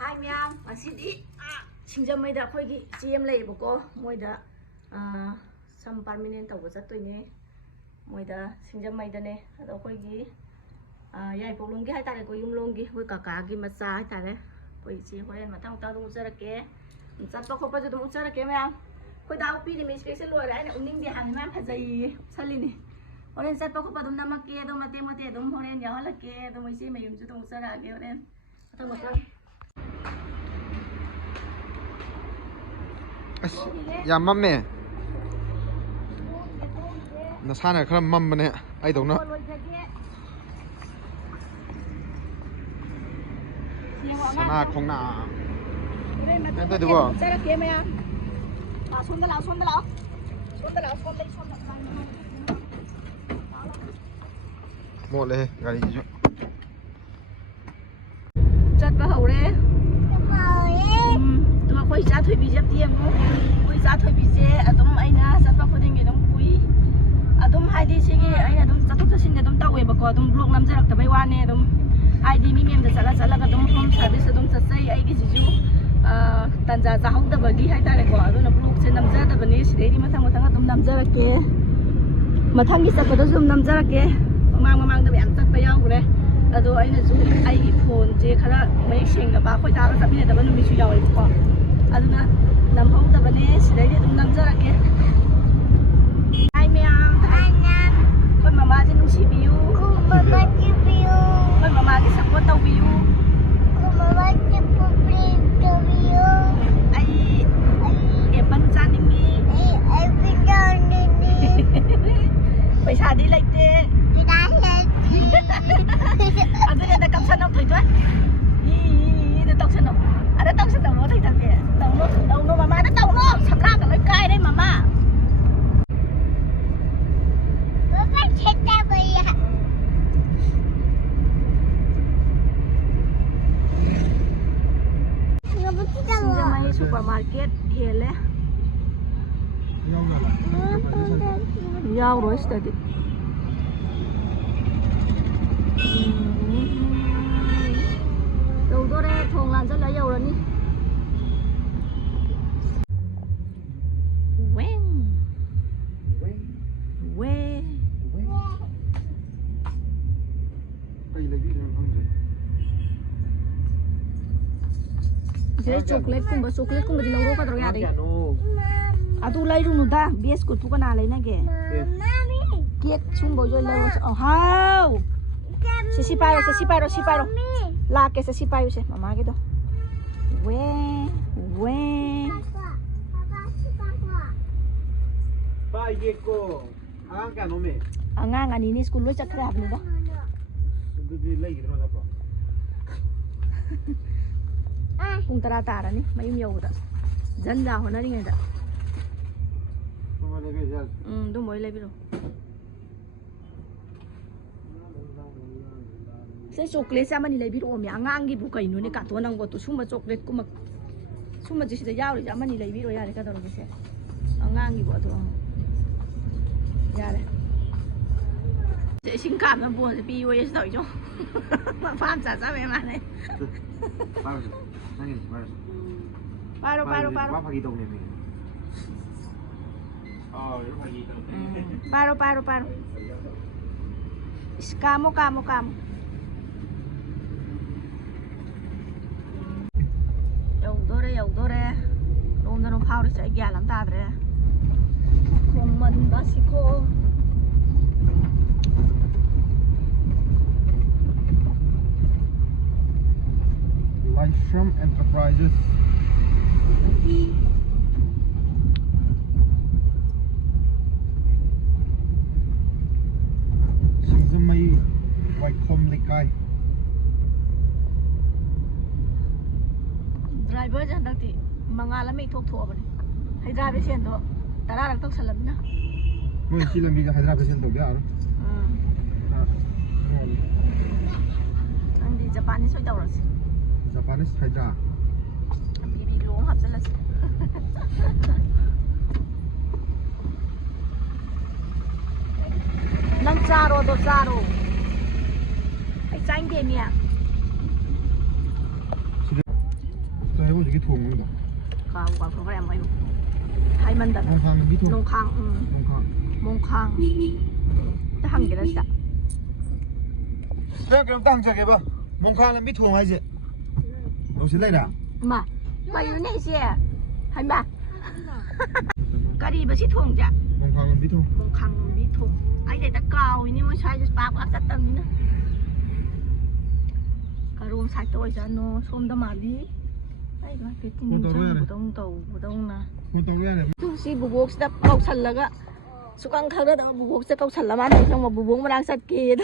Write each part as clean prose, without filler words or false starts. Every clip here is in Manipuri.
hai miang asidi singjamai da khoi gi cm lei boko moida sam permanent taw ja toine moida singjamai da ne ado khoi gi yai polong gi hai tare ko yumlong gi hoi kaka gi macha hai tare koi chi horen matang ta du jara ke chat pa khopa ju du jara ke miang khoi da upi ni mi special loi ra ne uning di han man phajai salini horen chat pa khopa dum namak ke do mate mate dum horen ya hala ke do mai chi mai yum ju du jara ke horen matang matangยามมัมแม่น่าซ่าน่ะครับมัมบ่เนี่ยไอ้ตรงเนาะสนาของหน้าได้ดูบ่ใช่ละเกียมั้ยชนตะลาวชนเลยชนหมดเลยกาลีจุจัดบ่เฮาเด้ตัวค่อยซาถอยบิจับเตียงค่อยซาถอยบิเจอะตมไอ้นะสัตว์ปะคนนี้ต้องคุยอะตมไฮดีซิกิไอ้นะตมจัดทุกสิ่งเนี่ยตมตะเวบกอตมลูกน้ำจะรักตะไปว่าเนี่ยตมไอดีมีเมียมจะสละก็ตมพร้อมซาร์วิสตมจะใส่ไอ้กิจิจูตันจะเฮาตะบกี้ให้ตาเลยกว่าตมลูกเซน้ำจะตะบนี้สิเดนี่มาทางตมน้ำจะรักเกมาทางกิสักก็ตมน้ำจะรักเกมังตะไปอันจัดไปยาวเลยอะตัวไอ้นะจูไอ้โฟนเจคาระไม่เชิงกับบ้าค่อยตาก็จะมีเนี่ยแต่ว่าหนูมีชูยาวอีกกว่าaduna namhong da bane sidai de dum namjara ke ai miang anam kon mama je nung si biu mama ji biu kon mama ge support tau biu kon mama ji public tau biu ai e ban chan ni ai bin chan ni pai sa di lai te ki da he aduna da kam san thoi thoi da tok san ada tok san no thoi ta pe đâu nó mama nó đâu nó sắm ra cả cái cay đấy mama bố chết ta bây giờ Singjamai supermarket hele yaw rồi study đâu đó đây thùng làm rất là yaw rồi nè Jadi coklat kumba di loro ka dro ya dai. Atu lai ru nu da, biscuit tu kana lai na ge. Cake sumbo jo lai oh hau. Se paro. La ke se payo se mama ge do. We. Ba ye ko angang ka no me. Angang ani ni school lo chakra abni ba. Du di lai ge no ba. Pung tara tara ni mayum yau da janda hona ni da do moi le biro se chocolate sa mani le biro mi angang gi bu kai nu ni ka to nang bo to suma chocolate kuma suma ji da yaw ri ja mani le biro ya le ka do se angang gi bo to ya le je sing kam na bo se pi yo ye so jo ma pham sa sa me ma ne Paro. Apa pagi dong ni? Oh, pagi dong. Paro. Kamu. Yaudore. Rom na phao ri sai gya lam ta dre. Khong man basiko. Lifesham Enterprises. Singjamai Waikhom Lekai. Driver jan dakti mangala me thok ba ni. Hyderabad sen do tara rak tok salam na. Moi kilomi ga Hyderabad sen do ya. Andi Japanese soi tawras. Japanese Hydra. Bibi long hapsalas. Nang charo do charo. Ai chang de mia. 이게 통은 거. 가고 그래 뭐 이거 타이만다 몽캉 미통. 농캉 몽캉. 몽캉 한 개를 sta 내가 그럼 땅 저기 봐. 몽캉은 미통 하지. 혹시 내라? màอยู่นี่เสียเห็นปะกะดีบ่สิทวงจ้ะ 몽캉은 미통. มงคังวิทงไอ้เด็กตะกาวนี่มันใช้จะปากอักษรตังนี่นะกระรูมใส่ตัวจะโนส้มตะมาลีไอ้ก็เป็นที่นี่ช่างบุตรงโตบุตรงนะ 보통 왜 해? ทุกสิบุบกจะเกาฉันแล้วก็สุกังเขาได้แต่บุบกจะเกาฉันละมันไอ้ช่างมาบุบกมาล้างสัตว์เกด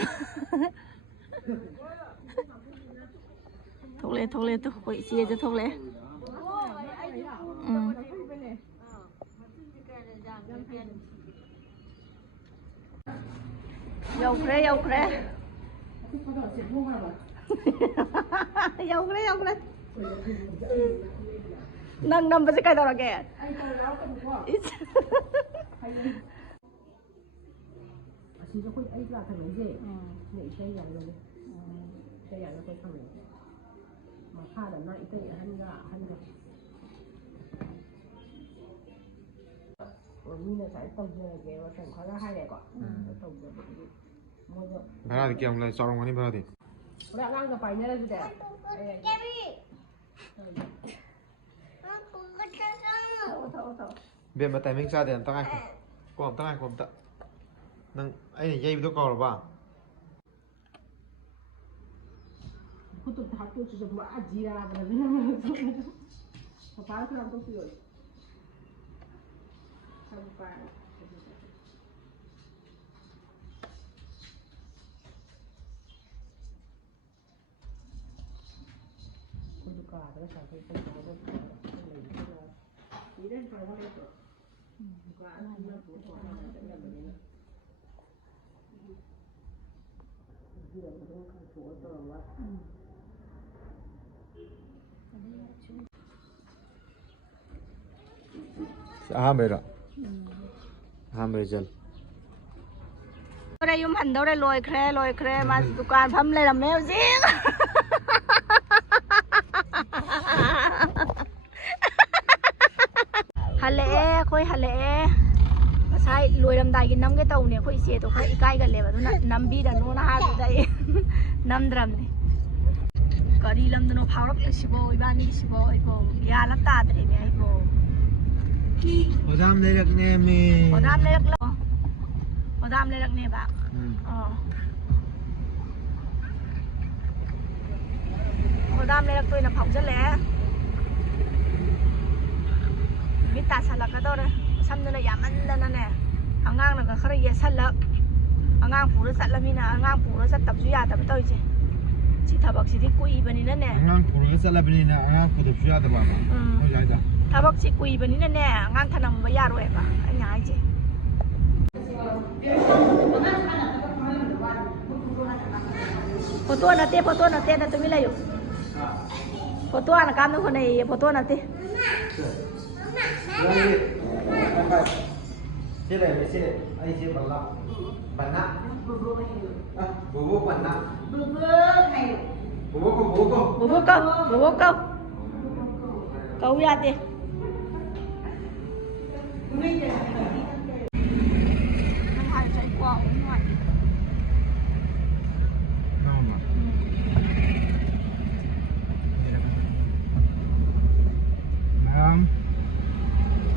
ทกเลยตัวไปเสียจะทกเลยdầu kre dầu kre nâng nằm với cái đó là kẻ 진짜 거의 애기가 되는지 네 이제 양념이 이제 양념 거의 하면 뭐 하다 나 이때 한가 mình phải tông về và thành khó là hai này quả tông về mua 바라디 끼엄래 저런 거니 바라디. 우리 아까 그 바이네라 주대 Biện mà tại mình ra để tăng ai không? Tăng ai không tạ. Nâng ấy này dây tôi có rồi ba. 그것도 다 또 진짜 뭐 아지라 그러면 바로 그냥 또 뛰어 고춧가루 그래서 이런 걸 하겠어. 그거 안 하면 뭐 하나 되는 이거 그런 거 좋았더라고. Hambre. Hambre chal. đây yếm hành đâu đây lôi kre mà dukaan phâm lên làm mèo riêng hà lệ khôi hà lệ sai lôi làm đại cái năm cái tàu này khôi xe tàu khôi cái gần lệ mà nó năm bi đàn nó ha từ đây năm drum này có đi làm nó phao lắm xí bò iban đi xí bò ibo ya lắm ta đấy mẹ ibo Odam 내력 내미. Odam lerak lo. Odam lerak ne bác. Odam lerak tôi là phỏng rất lẽ. Biết ta sao là cái đó đây. Xăm nó là giảm ăn lên nè. Ang ngang là cái khơi dễ săn lợn. Ang ngang phủ nó sạch là mina. Ang ngang phủ nó sạch tập duy à tập tôi chứ. Chỉ thà bác chỉ đi quỳ bên này nè. Angang puro sa labi na angang puro siya da ba. Mo jai da. Thà bác chỉ quỳ bên này nè. Ngang thằng nằm với nhà rồi mà. Anh nhái chứ. Foto nanti na tumilayo. Foto na kami ko na foto nanti. Sini. Ai sini balap. Bana. Bubuk bana. Bubuk kau. Kau lihat deh.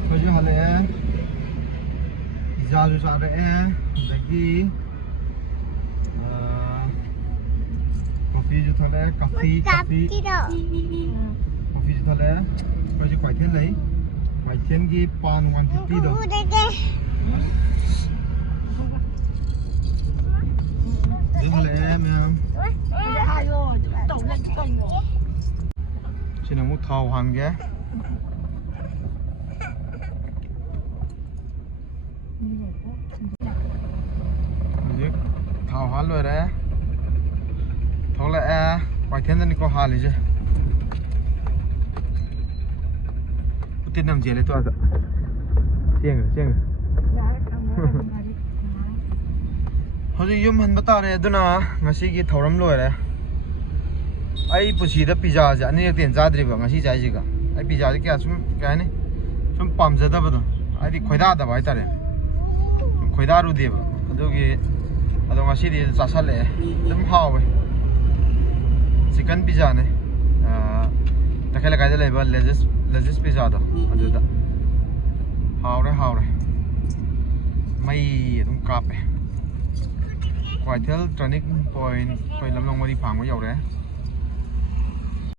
Thôi chứ hả lẽ ra rồi sao đấy lagi coffee chứ thôi lẽ coffee chứ thôi lẽ coi chứ quải thiên lấy quải thiên cái pan 150 đâu chứ hả lẽ em chỉ là một thầu hàng ghé thảo há rồi đấy thảo lại quay thiên dân có hà lý chứ tin nằm gì đấy tôi ạ chiêng hồi giờ yếm hẳn bắt ta đấy đó na ngày xưa cái thảo lắm rồi đấy ai bữa chỉ đã pizza gì anh ấy tiền ra đi vào ngày xưa trái gì cả ꯑꯩ ꯄꯤꯖꯥꯁꯦ ꯀꯌꯥ ꯁꯨꯝ ꯀꯩ ꯍꯥꯏꯅꯤ ꯁꯨꯝ ꯄꯥꯝꯖꯗꯕꯗꯣ ꯍꯥꯏꯗꯤ ꯈꯣꯏꯗꯥꯗꯕ ꯍꯥꯏꯇꯥꯔꯦ ꯈꯣꯏꯗꯥꯔꯨꯗꯦꯕ ꯑꯗꯨꯒꯤ ꯑꯗꯣ ꯉꯁꯤꯗꯤ ꯆꯥꯁꯜꯂꯛꯑꯦ ꯑꯗꯨꯝ ꯍꯥꯎꯋꯦ ꯆꯤꯀꯟ ꯄꯤꯖꯥꯅꯦ ꯇꯈꯦꯜ ꯂꯩꯀꯥꯏꯗ ꯂꯩꯕ ꯂꯦꯖꯤꯁ ꯄꯤꯖꯥꯗꯣ ꯑꯗꯨꯗ ꯍꯥꯎꯔꯦ ꯃꯩ ꯑꯗꯨꯝ ꯀꯥꯞꯄꯦ ꯀ꯭ꯋꯥꯏꯊꯦꯜ ꯇꯔꯅꯤꯡ ꯄꯣꯏꯟ ꯑꯩꯈꯣꯏ ꯂꯝꯂꯣꯡ ꯃꯔꯤ ꯐꯥꯡꯕ ꯌꯧꯔꯦ